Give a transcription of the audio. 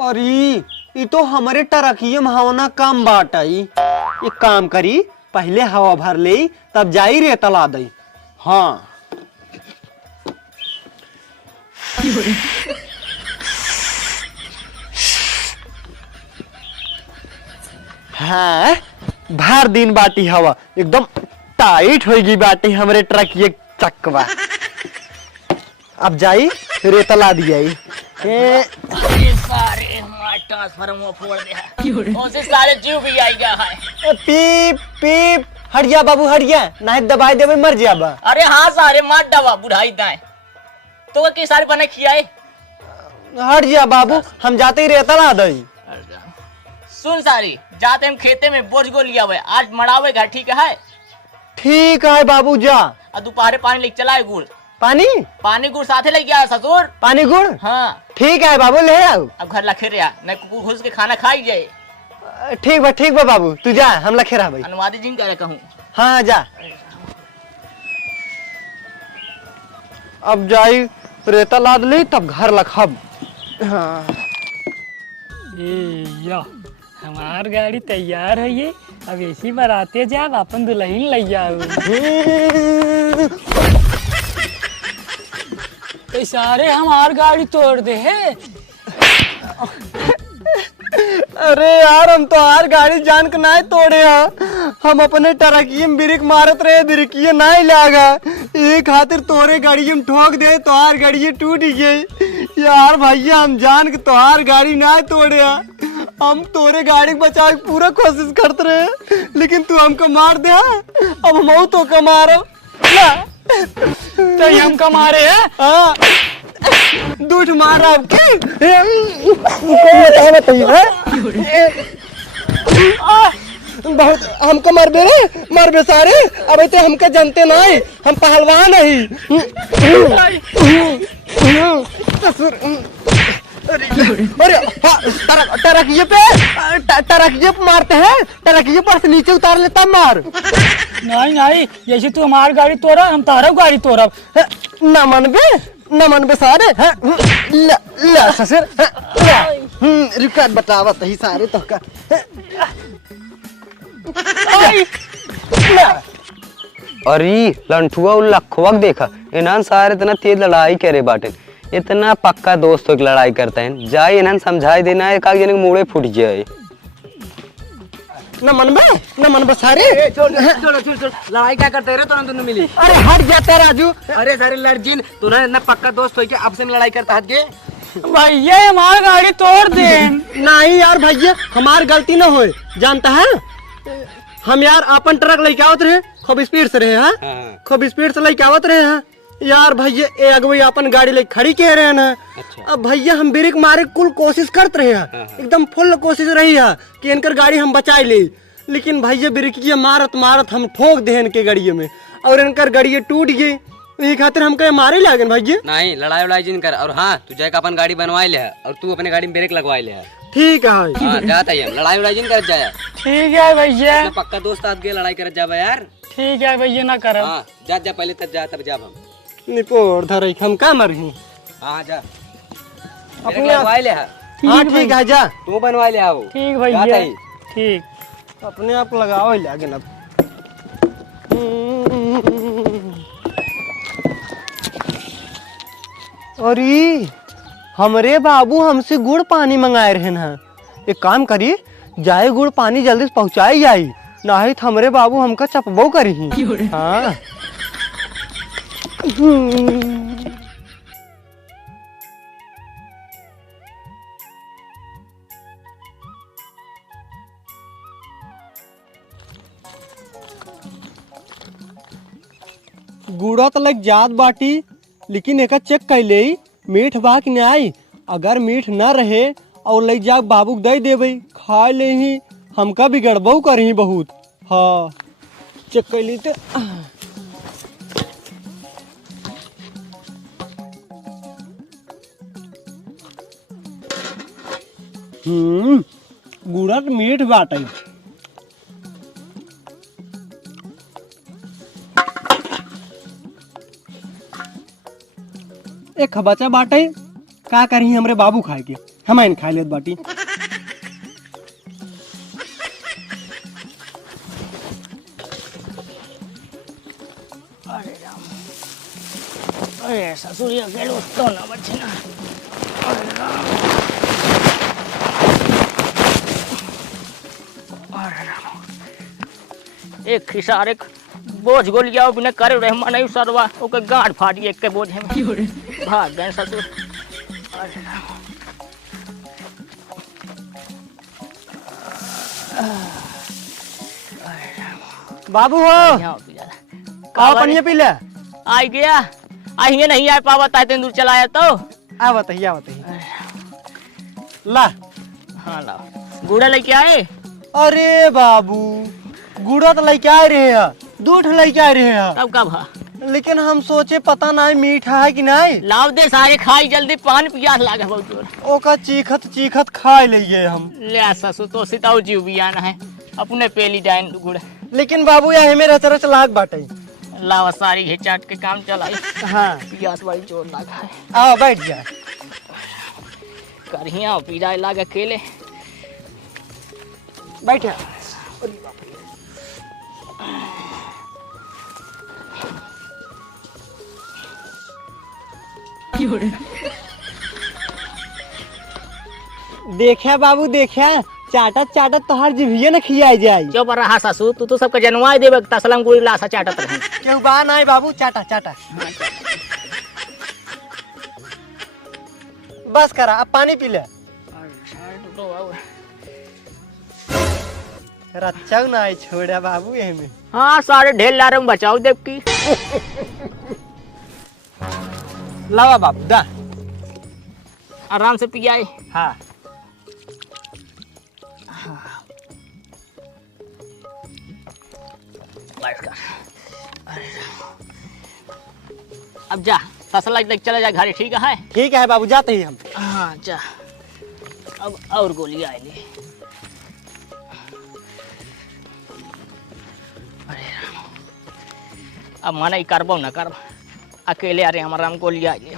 अरे ये तो हमारे टरकिये महावना काम बाट आई। एक काम करी, पहले हवा भर ले तब जाई रे तला दई। हाँ हाँ भर दिन बाटी हवा एकदम टाइट होगी बाटी हमरे ट्रक ये चकवा। अब जाई रेता ला दिया सारे ट्रांसफार्मर फोड़ दिया और से सारे जीव भी आई गया है। पीप पीप हट जा बाबू हट जा, नहीं दबाई देवे मर जाबा। अरे हाँ सारे मार दबा बुढ़ाई दाए तो के सारे बने खियाए। हट जा बाबू, हम जाते ही रेता ला दई। सुन सारी जाते हम खेते में बोझ गो लिया हुआ, आज मड़ावे घर ठीक है। ठीक है बाबू जा। और दोपहर पानी लेके चलाए गुड़ पानी पानी गुड़ साथे लेके आया ससुर। पानी गुड़ हाँ ठीक है बाबू ले आओ। अब घर लखे रहा नहीं कुकुर घुस के खाना खाई जाए। ठीक बा बाबू तू जा, हम लखे रहा भाई। अनुवादी जी कह कहूँ हाँ जा। अब जाई रेता लाद ली तब घर लखब। हाँ या हमार गाड़ी तैयार है ये, अब ऐसी बराते जाब अपन दुल्हन ले जाओ। तो सारे हमार गाड़ी तोड़ दे है। अरे यार हम तो हर गाड़ी जान के नहीं तोड़े हैं, हम अपने टरकिये में ब्रेक मारत रहे, ब्रेकिये नहीं लागा ये खातिर तोरे गाड़ी में ठोक दे तो हर गाड़ी टूट गई। यार भैया हम जान के तोहार गाड़ी नहीं तोड़े, हम तोरे गाड़ी को बचाने की पूरा कोशिश करते रहे लेकिन तू हमको मार दे। अब हम तो कमारो तो हम कमारे है। हाँ दूठ मार रहा बहुत हमको मर बे सारे। अब तो हमको जनते नहीं, हम पहलवान नहीं। टरकिये पे मारते हैं, टरकिये पर से नीचे उतार ले तब मार। नहीं जैसे तू हमारी गाड़ी तोड़ा हम तारा गाड़ी तोड़ा। न मन बे सारे। ससुर रिकॉर्ड बतावत ही सारे तो का। अरे लंठुआ लखुआ देखा इन्हन सारे इतना तेज लड़ाई करे बाटे, इतना पक्का दोस्त हो लड़ाई करते हैं। जाए इन्हन समझाई देना है का जन मुड़े फूट जाए। न मन बे सारे। छोड़ लड़ाई क्या करते रहे तो दोनों मिली। अरे हट जाता राजू। अरे सारे लड़जिन तूने इतना पक्का दोस्त हो के अब से लड़ाई करता है के भैया हमारी गाड़ी तोड़ दे। नहीं यार भैया हमार गलती न होए, जानता है हम यार अपन ट्रक लेके आवत रहे, खूब स्पीड से रहे। हाँ खूब स्पीड से लेके आवत रहे हैं यार भैया। ए अगवई अपन गाड़ी लेके खड़ी कह रहे हैं ना। अच्छा। अब भैया हम ब्रेक मारे कुल कोशिश करते रहे हैं, एकदम फुल कोशिश रही है कि इनकर गाड़ी हम बचाई ले, लेकिन भैया ब्रेकिया मारत हम ठोक दे इनके गाड़ियों में और इनकर गाड़ी टूट गई। यही खातिर हम कहे मारे लागे भैया। नहीं लड़ाई उड़ाई जिन कर। और हाँ तू जाए अपन गाड़ी बनवाई ले और तू अपने गाड़ी में ब्रेक लगवाई ले। ठीक है हाँ जाता है लड़ाई उड़ाई जिन कर जाए। ठीक है भैया पक्का दोस्त आज के लड़ाई कर जाबे यार। ठीक है भैया ना कर। हाँ जा पहले तब जा तब जाब हम निपोर धरे हम का मरही। हाँ जा अपने लगवाई ले। हाँ ठीक है जा तू बनवाई ले आओ। ठीक भैया ठीक अपने आप लगाओ लागे ना। अरे हमरे बाबू हमसे गुड़ पानी मंगाए रहे ना। एक काम करी जाए गुड़ पानी जल्दी से पहुंचाई जाई, नहीं तो हमरे बाबू हमका चपबो करी। हाँ गुड़ा तो लग जात बाटी, लेकिन एक चेक कैले मीठ बा कि नहीं। अगर मीठ न रहे और ले जा बाबू दे देवे खा ले ही, हमका भी गड़बड़ करही बहुत। हाँ चेक कैली तो गुड़त मीठ बाटे। एक बचा बाटे का करी हमरे बाबू खाए के हम इन खा लेत बाटी। अरे ससुर ये गेलो तो ना बचे ना। अरे राम, अरे राम, एक खिसार एक बोझ गोलिया बिना करे रहमा नहीं सरवा ओके गांठ फाड़ी एक के बोझ में भाग गए ससुर। अरे राम, बाबू हो यहाँ पी जा। का पानी पी ले। आई गया आएंगे नहीं आ पावा ताते दूर चलाया तो आवत ही ला। हाँ लाओ गुड़ा लेके आए। अरे बाबू गुड़ा तो लेके आ रहे हैं, दूध लेके आ रहे हैं, कब कब हा लेकिन हम सोचे पता नहीं मीठा है कि नहीं। लाओ दे सारे खाई जल्दी पानी पियास लागे बहुत जोर। ओका चीखत चीखत खा लिए हम। ले ससुर तो सिताऊ जीव भी आना है अपने पेली जाए गुड़। लेकिन बाबू यही में रच लाग बाटे। लावा सारी है चाट के काम चलाई। हाँ पियास बड़ी जोर लगा है। आओ बैठ जा। करिया पी जाए लागे अकेले बैठ। देखा बाबू देखा चाटत चाटत तो हर जीभिए न खियाई जाए। चुप रहा ससुर तू तो सबके जनवाई देवे तसलम गुड़ी लासा चाटत रहे। क्यों बा नहीं बाबू चाटा चाटा। बस करा अब पानी पी ले। रच्चा नहीं छोड़ा बाबू यही में। हाँ सारे ढेर ला रहे बचाओ देव की। लावा बाबू दा आराम से पियाए। हाँ अब जा तसला लेके चला जा घरे ठीक है। ठीक है बाबू जाते ही हम। हाँ जा अब और गोली आएली। अरे राम अब मना ही करबो न करब अकेले अरे हमारा गोली आएली।